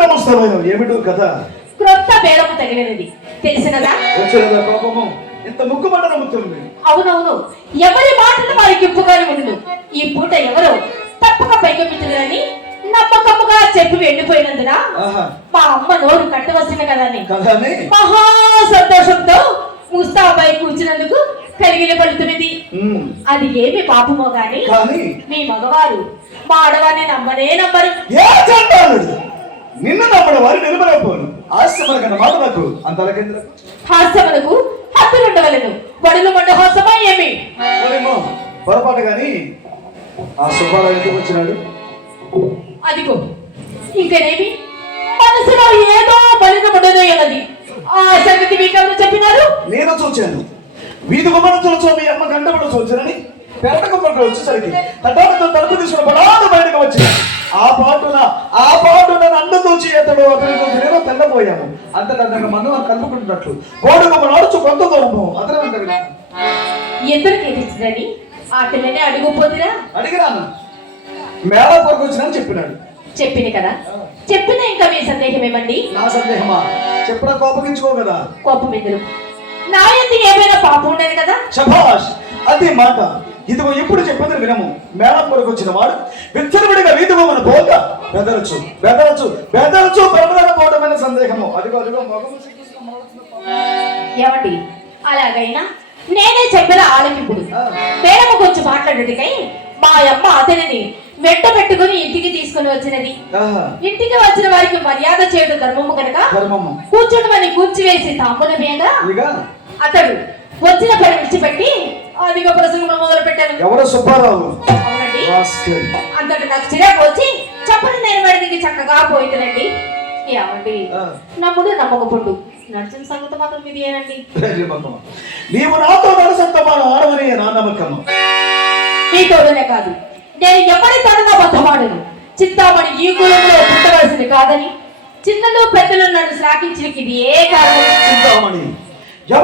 నమస్తమైన ఏమిటో కథ? క్రొత్త బేడము తగిలినది తెలిసినదా? వచ్చినదా పాపము? ఇంత ముక్కుమంట నమ్ముతుంది. అవునవును, ఎవరి మాటలు వారికి ఇప్పుగానే ఉండు. ఈ పూట ఎవరో తప్పక పైకెప్పుతుందని నమ్మకముగా చెప్పి వెళ్ళిపోయినందున మా అమ్మ నోరు కట్టవలసిన కదని మహా సంతోషంతో ముస్తాబాయి కూర్చున్నందుకు కలిగిన పలుతున్నది. అది ఏమి పాపమో గాని మీ మగవారు మా ఆడవారిని నమ్మనే నమ్మరు. నిన్ను నమ్మడం వారు నిలబడకపోను. హాస్యమన కన్నా మాట నాకు అంతలకేంద్రకు హాస్యమునకు హద్దులుండవలను. వడులు మండ హాస్యమా ఏమి? పొరపాటు గాని ఆ సుబ్బారావు ఎందుకు వచ్చినాడు? అదిగో ఇంకనేమి మనసులో ఏదో బలితముండదో అన్నది. ఆ సంగతి మీకు చెప్పినారు. నేను చూచాను. వీధి గుమ్మను చూచో మీ అమ్మ గంటపడ చూచానని పెరట గుమ్మకు వచ్చేసరికి తటాలతో తలుపు తీసుకుని పడాలు బయటకు వచ్చి ఆ పాటున నన్ను తూచి ఎత్తడు అతని చూసి నేను తెల్లబోయాము. అంతటా మనం కలుపుకుంటున్నట్లు కోడి గుమ్మ నడుచు కొంత దూరము అతనే అంట. ఎందరికి ఎదిరిందని అతనే అడుగుపోతురా? అడిగిరాను. మేళ కొరకు వచ్చినా చెప్పినాడు. చెప్పింది కదా. చెప్పిన ఇంకా మీ సందేహం ఏమండి? నా సందేహమా? చెప్పిన కోపగించుకో కదా. కోపం ఎందుకు? నా ఎందుకు ఏమైనా పాపం ఉండేది కదా. శభాష్, అదే మాట. ఇదిగో ఇప్పుడు చెప్పేది వినము. మేళం కొరకు వచ్చిన వాడు విచ్చలవిడిగా వీధి బొమ్మను పోక బెదరచ్చు పరమదన పోవటమైన సందేహము. అదిగో ఏమండి, అలాగైనా నేనే చెప్పిన ఆలకింపుడు మేడము కొంచెం మాట్లాడేటికై మా అమ్మ అతనిని వెంట పెట్టుకుని ఇంటికి తీసుకుని వచ్చినది. ఇంటికి వచ్చిన వారికి మర్యాద చేయడం ధర్మము కనుక కూర్చుండమని కూర్చివేసి తాంబూలమేగా అతడు వచ్చిన పని విడిచిపెట్టి అదిగో ప్రసంగం మొదలు పెట్టాను. ఎవరో సుబ్బారావు. అవునండి. అంతటి నాకు చిరాకు వచ్చి చెప్పని నేను వాడికి చక్కగా పోయిందండి. ఏమండి, నమ్ముడు నమ్మకపోండు నడిచిన సంగతి మాత్రం ఇది ఏనండి. నీవు నాతో నడుసంతమానమని నా నమ్మకం. మీతోనే కాదు, నేను ఎవరితోనో బతమాడను. చింతామణి ఈ కులంలో పుట్టవలసింది కాదని చిన్నలు పెద్దలు నన్ను శ్లాఘించడానికి ఇది ఏ కారణం? చింతామణి